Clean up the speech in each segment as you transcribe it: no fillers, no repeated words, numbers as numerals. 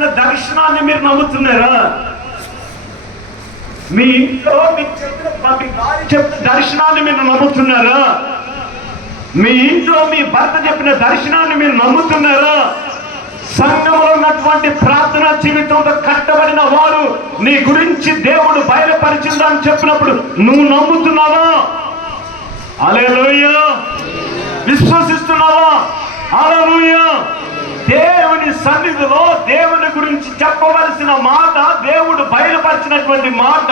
చెప్పిన దర్శనాన్ని మీరు నమ్ముతున్నారా? మీ ఇంట్లో మీకు చెప్పిన దర్శనాన్ని మీరు నమ్ముతున్నారా? మీ ఇంట్లో మీ భర్త చెప్పిన దర్శనాన్ని మీరు నమ్ముతున్నారా? సంఘంలో ఉన్నటువంటి ప్రార్థన జీవితంతో కట్టబడిన వారు నీ గురించి దేవుడు బయలుపరిచిందని చెప్పినప్పుడు నువ్వు నమ్ముతున్నావా? హల్లెలూయా! విశ్వసిస్తున్నావా? హల్లెలూయా! దేవుని సన్నిధిలో దేవుని గురించి చెప్పవలసిన మాట, దేవుడు బయలుపరిచినటువంటి మాట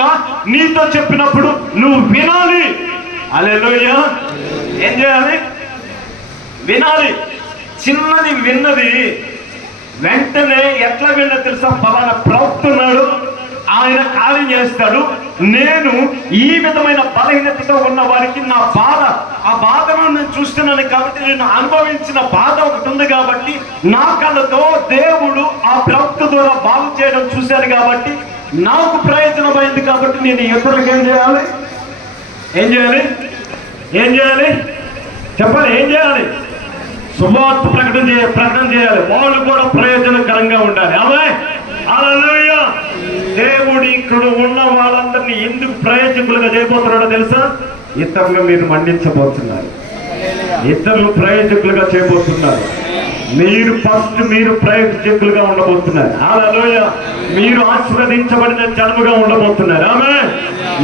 నీతో చెప్పినప్పుడు నువ్వు వినాలి. హల్లెలూయా! ఏం చేయాలి? వినాలి. చిన్నది విన్నది వెంటనే ఎట్లా విన్నా తెలుసా? పలానా ప్రవక్తున్నాడు, ఆయన కార్యం చేస్తాడు, నేను ఈ విధమైన బలహీనతతో ఉన్న వారికి నా బాధ, ఆ బాధను నేను చూస్తున్నాను కాబట్టి, నేను అనుభవించిన బాధ ఒకటి ఉంది కాబట్టి, నా కళ్ళతో దేవుడు ఆ ప్రవక్త ద్వారా బాగు చేయడం చూశాను కాబట్టి నాకు ప్రయోజనమైంది కాబట్టి నేను ఇతరులకు ఏం చేయాలి? ఏం చేయాలి? ఏం చేయాలి? చెప్పాలి. ఏం చేయాలి? శుభవార్త ప్రకటన చేయాలి. వాళ్ళు కూడా ప్రయోజనకరంగా ఉండాలి. ఆమేన్. హల్లెలూయా! దేవుడు ఇక్కడ ఉన్న వాళ్ళందరినీ ఎందుకు ప్రయోజకులుగా చేయబోతున్నాడో తెలుసా? ఇతరులు మీరు మండించబోతున్నారు, ఇతరులు ప్రయోజకులుగా చేయబోతున్నారు. మీరు ఫస్ట్ మీరు ప్రయోజకులుగా ఉండబోతున్నారు. హల్లెలూయా! మీరు ఆశీర్వదించబడిన జనముగా ఉండబోతున్నారు. ఆమేన్.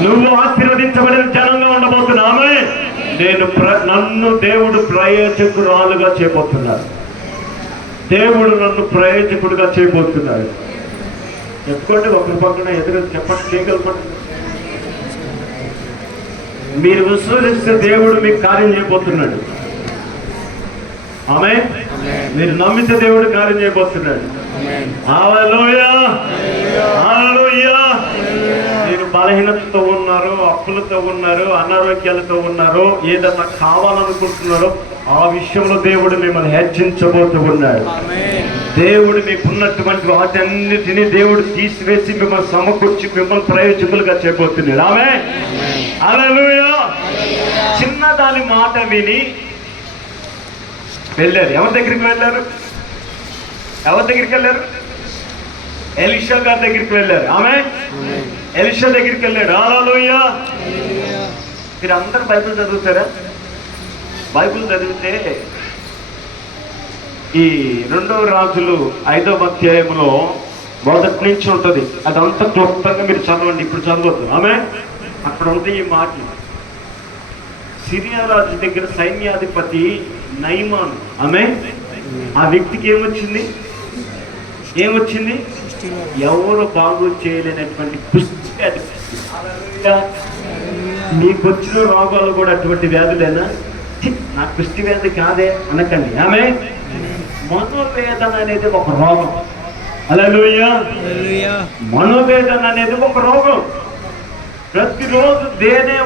నువ్వు ఆశీర్వదించబడిన జనంగా ఉండబోతున్నావు. ఆమేన్. నన్ను దేవుడు ప్రయోజకురాలుగా చేయబోతున్నాడు. దేవుడు నన్ను ప్రయోజకుడుగా చేయబోతున్నాడు. చెప్పుకోండి, ఒకరి పక్కన ఎదురు చెప్పండి, చేయగలపండి. మీరు విశ్వసిస్తే దేవుడు మీకు కార్యం చేయబోతున్నాడు. ఆమేన్. మీరు నమ్మితే దేవుడు కార్యం చేయబోతున్నాడు. హల్లెలూయా! హల్లెలూయా! మీరు బలహీనతతో ఉన్నారు, అప్పులతో ఉన్నారు, అనారోగ్యాలతో ఉన్నారు, ఏదన్నా కావాలనుకుంటున్నారో ఆ విషయంలో దేవుడు మిమ్మల్ని హెచ్చించబోతూ ఉన్నాడు. దేవుడు మీకున్నటువంటి వాటన్నిటినీ దేవుడు తీసివేసి మిమ్మల్ని సమకూర్చి మిమ్మల్ని ప్రయోజకులుగా చేయబోతున్నాడు. ఆమేన్. హల్లెలూయా! చిన్నదాని మాట విని వెళ్ళారు. ఎవరి దగ్గరికి వెళ్ళారు? ఎవరి దగ్గరికి వెళ్ళారు? ఎలీషా గారి దగ్గరికి వెళ్ళారు. ఆమేన్. ఎలీషా దగ్గరికి వెళ్ళాడు. హల్లెలూయా! మీరు అందరూ బైబిల్ చదువుతారా? బైబిల్ చదివితే ఈ 2వ రాజులు 5వ అధ్యాయంలో మొదటి నుంచి ఉంటుంది. అదంతా క్లుప్తంగా మీరు చదవండి, ఇప్పుడు చదవద్దు. ఆమేన్. అక్కడ ఉంది ఈ మాటలు. సిరియా రాజు దగ్గర సైన్యాధిపతి నయమాను. ఆమేన్. ఆ వ్యక్తికి ఏమొచ్చింది? ఎవరు బాగు చేయలేనటువంటి కుష్టి వ్యాధి. మీకు వచ్చిన రోగాలు కూడా అటువంటి వ్యాధులేనా? నా కుష్టి వ్యాధి కాదే అనకండి. ఆమేన్. మనోవేదన అనేది ఒక రోగం. హల్లెలూయా! మనోవేదన అనేది ఒక రోగం. ప్రతిరోజు దేని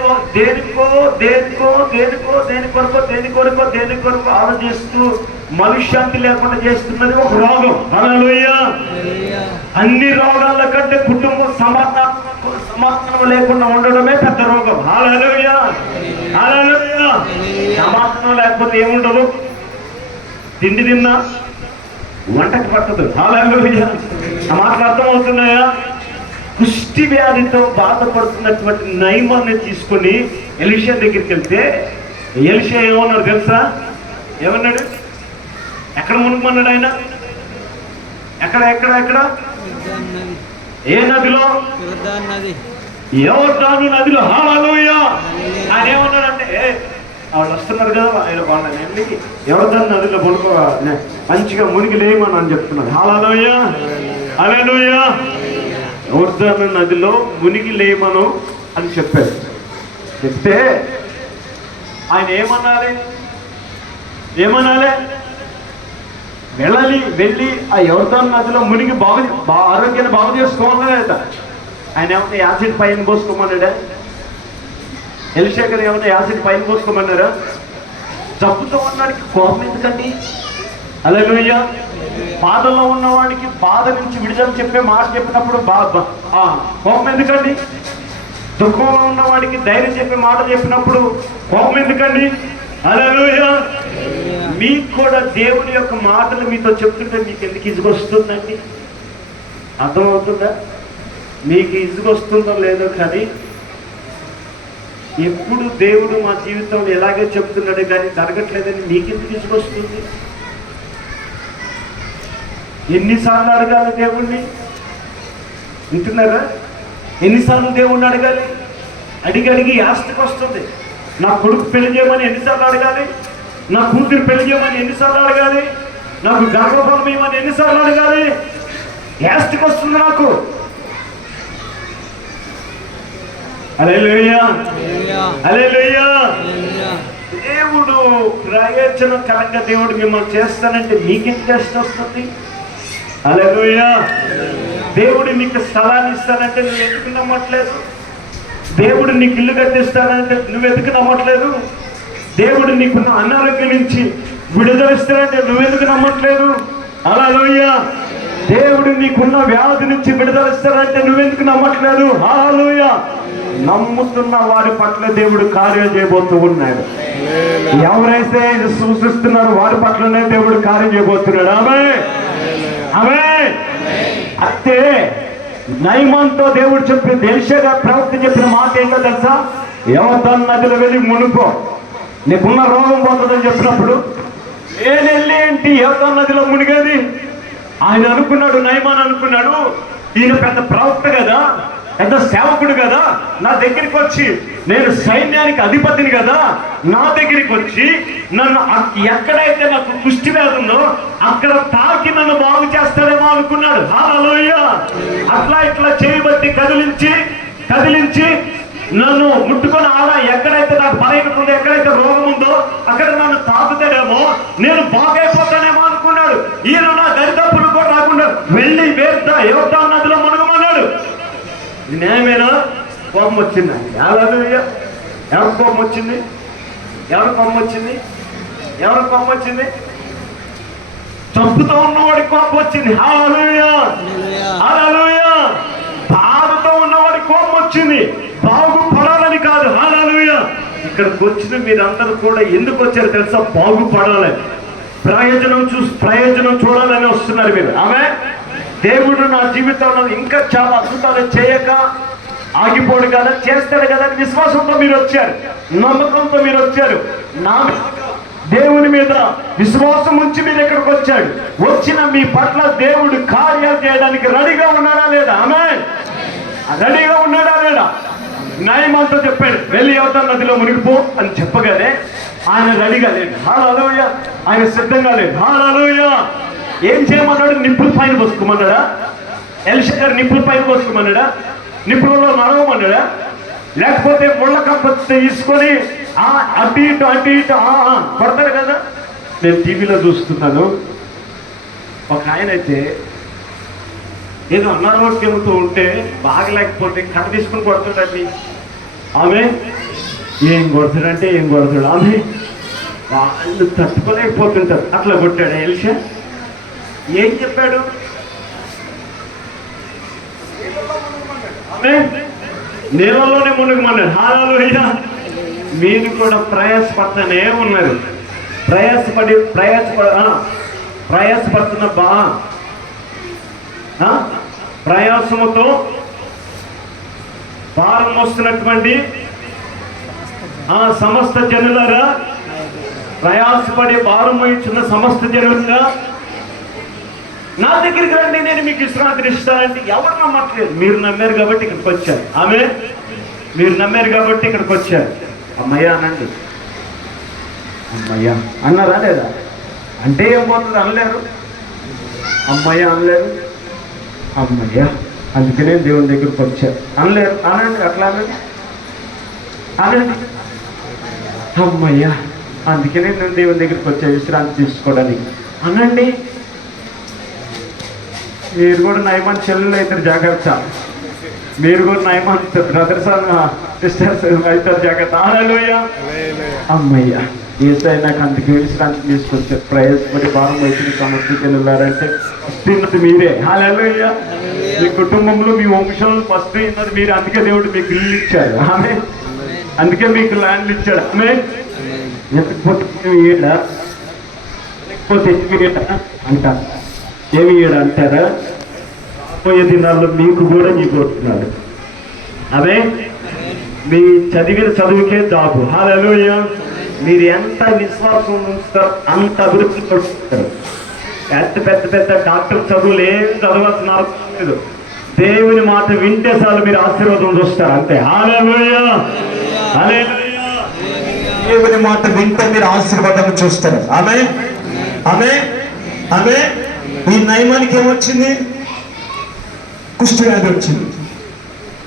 కొరకు ఆలోచిస్తూ మనశ్శాంతి లేకుండా చేస్తున్నది ఒక రోగం. హల్లెలూయా! అన్ని రోగాల కంటే కుటుంబం సమాధానం లేకుండా ఉండడమే పెద్ద రోగం. హల్లెలూయా! హల్లెలూయా! సమాధానం లేకపోతే ఏముండదు? తిండి తిన్నా వంటకి పట్టదు. హల్లెలూయా! ఆ మాటలు అర్థమవుతున్నాయా? కుష్టి వ్యాధితో బాధపడుతున్నటువంటి నయమాన్ని తీసుకొని ఎలీషా దగ్గరికి వెళ్తే ఎలీషా ఏమన్నాడు తెలుసా? ఏమన్నాడు? ఎక్కడ మునుగమన్నాడు ఆయన? ఎక్కడ ఏ నదిలో? యోర్దాను నదిలో. హల్లెలూయా! ఆయన ఏమన్నాడంటే, వాళ్ళు వస్తున్నారు కదా, వాళ్ళని యోర్దాను నదిలో పడుకో, మంచిగా మునిగి లేమని అని చెప్తున్నాడు. హల్లెలూయా! హల్లెలూయా! యోర్దాను నదిలో మునిగి లేమను అని చెప్పారు. చెప్తే ఆయన ఏమనాలి? వెళ్ళి ఆ యోర్దాను నదిలో మునిగి ఆరోగ్యాన్ని బాగు చేసుకోవాలనే కదా. ఆయన ఏమన్నా యాసిడ్ పైన పోసుకోమన్నాడా? ఎలీషా గారు ఏమన్నా యాసిడ్ పైన పోసుకోమన్నారా? జబ్బుతో ఉన్నవాడికి కోపం ఎందుకండి? హల్లెలూయా! బాధలో ఉన్నవాడికి బాధ నుంచి విడుదల చెప్పే మాట చెప్పినప్పుడు కోపం ఎందుకండి? దుఃఖంలో ఉన్నవాడికి ధైర్యం చెప్పే మాట చెప్పినప్పుడు కోపం ఎందుకండి? హల్లెలూయా! మీకు కూడా దేవుని యొక్క మాటలు మీతో చెప్తుంటే మీకు ఎందుకు ఇసుకొస్తుందండి? అర్థమవుతుందా? మీకు ఇసుగొస్తుందో లేదో కానీ ఎప్పుడు దేవుడు మా జీవితంలో ఎలాగే చెప్తున్నాడు కానీ జరగట్లేదని మీకెందుకు ఇసుగొస్తుంది? ఎన్నిసార్లు అడగాలి దేవుణ్ణి? వింటున్నారా? ఎన్నిసార్లు దేవుణ్ణి అడగాలి? అడిగి అడిగి యాస్తికి వస్తుంది. నా కొడుకు పెళ్లి చేయమని ఎన్నిసార్లు అడగాలి? నా కూతురు పెళ్లి చేయమని ఎన్నిసార్లు అడగాలి? నాకు గర్భఫలం ఇవ్వమని ఎన్నిసార్లు అడగాలి? యాస్తికి వస్తుంది నాకు. హల్లెలూయా, హల్లెలూయా. దేవుడు ప్రయోజనకరంగా దేవుడు మిమ్మల్ని చేస్తానంటే మీకెందుకు కష్టం వస్తుంది? హల్లెలూయా. దేవుడు నీకు స్థలాన్ని ఇస్తానంటే నువ్వు ఎందుకు నమ్మట్లేదు? దేవుడు నీకు ఇల్లు కట్టిస్తానంటే నువ్వు ఎందుకు నమ్మట్లేదు? దేవుడు నీకున్న అనారోగ్యం నుంచి విడుదల ఇస్తానంటే నువ్వెందుకు నమ్మట్లేదు? హల్లెలూయా. దేవుడు నీకున్న వ్యాధి నుంచి విడుదల ఇస్తానంటే నువ్వెందుకు నమ్మట్లేదు? హల్లెలూయా. నమ్ముతున్న వారి పట్ల దేవుడు కార్యం చేయబోతూ ఉన్నాడు. ఎవరైతే సూచిస్తున్నారో వారి పట్లనే దేవుడు కార్యం చేయబోతున్నాడు. ఆమేన్, ఆమేన్. అయితే నయమాన్తో దేవుడు చెప్పిన ఎలీషా ప్రవక్త చెప్పిన మాట ఏంటో తెలుసా? యోర్దాను నదిలో వెళ్ళి మునుకో, నీకున్న రోగం పోతుందని చెప్పినప్పుడు నేను వెళ్ళి ఏంటి యోర్దాను నదిలో మునిగేది? ఆయన అనుకున్నాడు, నయమాన్ అనుకున్నాడు, ఈయన పెద్ద ప్రవక్త కదా, పెద్ద సేవకుడు కదా, నా దగ్గరికి వచ్చి, నేను సైన్యానికి అధిపతిని కదా, నా దగ్గరికి వచ్చి నన్ను ఎక్కడైతే నాకు కుష్టి వ్యాధి ఉందో అక్కడ తాకి నన్ను బాగు చేస్తాడేమో అనుకున్నాడు. హల్లెలూయా. అట్లా ఇట్లా చేయబట్టి కదిలించి నన్ను ముట్టుకొని ఆడ ఎక్కడైతే నాకు బలహీనత ఉందో, ఎక్కడైతే రోగం ఉందో అక్కడ నన్ను తాకుతాడేమో, నేను బాగైపోతానేమో అనుకున్నాడు. ఈయన నా దరిదాపులు కూడా రాకుండా వెళ్ళి యోర్దాను నదిలో మునగమన్నాడు. న్యాయమేనా? కోపం వచ్చింది. హల్లెలూయా. ఎవరి కోపం వచ్చింది? ఎవరి కోపం వచ్చింది? ఎవరి కోపం వచ్చింది? చంపుతో ఉన్నవాడికి కోపం వచ్చింది. హల్లెలూయా, హల్లెలూయా. బాధతో ఉన్నవాడికి కోపం వచ్చింది, బాగుపడాలని కాదు. హల్లెలూయా. ఇక్కడికి వచ్చిన మీరందరూ కూడా ఎందుకు వచ్చారు తెలుసా? బాగుపడాలని, ప్రయోజనం చూడాలని వస్తున్నారు మీరు. ఆమేన్. దేవుడు నా జీవితంలో ఇంకా చాలా అద్భుతాలు చేయక ఆగిపోడు కదా, చేస్తాడు కదా అని విశ్వాసంతో మీరు వచ్చారు, నమ్మకంతో మీరు వచ్చారు. నా దేవుని మీద విశ్వాసం ఉంచి మీరు ఇక్కడికి వచ్చాడు. వచ్చిన మీ పట్ల దేవుడు కార్యాలు చేయడానికి రెడీగా ఉన్నాడా లేదా? ఆమేన్. రెడీగా ఉన్నాడా లేదా? నయమాన్తో చెప్పాడు, వెళ్ళి యోర్దాను నదిలో మునిగిపో అని చెప్పగానే ఆయన రెడీగా లేడు. హల్లెలూయా. ఆయన సిద్ధంగా లేడు. హల్లెలూయా. ఏం చేయమన్నాడు? నిప్పుల పైన పోసుకోమన్నాడా? ఎలీషా గారు నిప్పుల పైన పోసుకోమన్నాడా? నిప్పులలో నడవమన్నాడా? లేకపోతే ముళ్ళ కంప తీసుకొని అటు ఇటు కొడతారు కదా. నేను టీవీలో చూస్తున్నాను, ఒక ఆయన అయితే ఏదో అనారోగ్యంతో ఉంటే బాగలేకపోతే కట్ట తీసుకుని కొడుతుండండి. ఆమె ఏం కొడుతాడంటే ఏం కొడతాడు, ఆమె వాళ్ళు తట్టుకోలేకపోతుంటారు. అట్లా కొట్టాడు ఎలీషా. ఏం చెప్పాడు? నీళ్ళలోనే మునుగమన్నాడు. హల్లెలూయా. మీరు కూడా ప్రయాసపడుతూనే ఉన్నారు. ప్రయాసపడుతున్న ప్రయాసముతో భారం మోస్తున్నటువంటి సమస్త జనులారా, ప్రయాసపడి భారం వహించిన సమస్త జనులుగా నా దగ్గరికి రండి, నేను మీకు విశ్రాంతిని ఇస్తానంటే ఎవరు నమ్మట్లేదు. మీరు నమ్మారు కాబట్టి ఇక్కడికి వచ్చారు. ఆమె మీరు నమ్మారు కాబట్టి ఇక్కడికి వచ్చారు. అమ్మయ్య అనండి. అమ్మయ్య అన్నారా లేదా? అంటే ఏం పోతుంది? అనలేరు. అమ్మయ్య అనలేరు. అమ్మయ్య అందుకనే దేవుని దగ్గరికి వచ్చారు అనలేరు. అనండి. అట్లా అనండి. అమ్మయ్య అందుకనే నేను దేవుని దగ్గరికి వచ్చా విశ్రాంతి తీసుకోవడానికి అనండి. మీరు కూడా నయమాన్ చెల్లెలు అవుతారు, జాగ్రత్త. మీరు కూడా నయమాన్ బ్రదర్స్ సిస్టర్స్ అవుతారు, జాగ్రత్త. హల్లెలూయా. అమ్మయ్య యేసయ్య నాకు అందుకే విశ్రాంతి తీసుకొచ్చారు. ప్రయాసపడి భారం వచ్చిన సమస్యకి వెళ్ళారంటే తిన్నది మీరే. హల్లెలూయా. మీ కుటుంబంలో మీ వంశంలో ఫస్ట్ తిన్నది మీరు. అందుకే దేవుడు మీకు ఇల్లు ఇచ్చాడు. ఆమె అందుకే మీకు ల్యాండ్లు ఇచ్చాడు. ఆమె లేకపోతే ఏడా లేకపోతే అంటారు. ఏమి అంటారా? పోయే దినాల్లో మీకు కూడా ఇవ్వబోతున్నాడు. అవే మీ చదివిన చదువుకే జాబు. హల్లెలూయా. మీరు ఎంత విశ్వాసం ఉంచుతారో అంత అభివృద్ధి పడుతుంటారు. పెద్ద పెద్ద డాక్టర్ చదువులు ఏం చదవాల్సిన అవసరం లేదు. దేవుని మాట వింటే చాలు మీరు ఆశీర్వాదం చూస్తారు అంతే. హల్లెలూయా, హల్లెలూయా. దేవుని మాట వింటే మీరు ఆశీర్వాదం చూస్తారు. ఆమె ఆమె ఆమె. ఈ నయమానికి ఏమొచ్చింది? కుష్టి వ్యాధి వచ్చింది.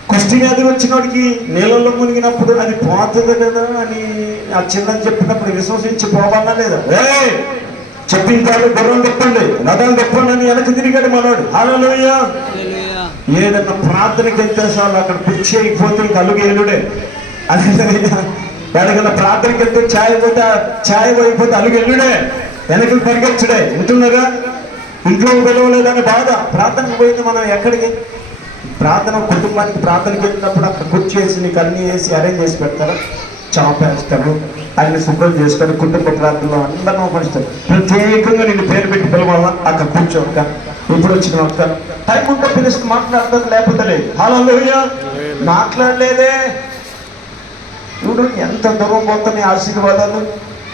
కుష్టి వ్యాధి వచ్చిన వాడికి నీళ్ళల్లో మునిగినప్పుడు అది పోతుంది కదా అని ఆ చిన్నది చెప్పినప్పుడు విశ్వసించి పోవాలా లేదా? చెప్పిన కాదు గుర్రం తిప్పండి, రథం తిప్పండి అని వెనక్కి తిరిగాడు మనోడు. హల్లెలూయా. ఏదన్నా ప్రార్థనకి వెళ్తే చాలు అక్కడ కుర్చీ అయిపోతే కలుగు ఎల్లుడే. ఎక్కడికన్నా ప్రార్థనకి వెళ్తే ఛాయ్ అయిపోతే అలుగు ఎల్లుడే, వెనక్కి పరిగెచ్చుడే. ఉంటున్నారా? ఇంట్లో గెలవలేదని బాధ. ప్రార్థనకు పోయింది మనం ఎక్కడికి? ప్రార్థన కుటుంబానికి ప్రార్థనకి వెళ్ళినప్పుడు అక్కడ కుర్చీ వేసి నీకు అన్నీ వేసి అరేంజ్ చేసి పెడతారు, చాపేస్తారు, అన్ని శుభ్రం చేస్తారు. కుటుంబ ప్రార్థనలో అందరినీ పంచుతారు. ప్రత్యేకంగా నేను పేరు పెట్టి పిలవాలా, అక్కడ కూర్చోక ఇప్పుడు వచ్చిన ఒక్క టైం ఉంటే పిలిస్తే మాట్లాడతారు, లేకపోతే లేదు. హల్లెలూయా. మాట్లాడలేదే. చూడు ఎంత దూరం పోతున్నాయి ఆశీర్వాదాలు.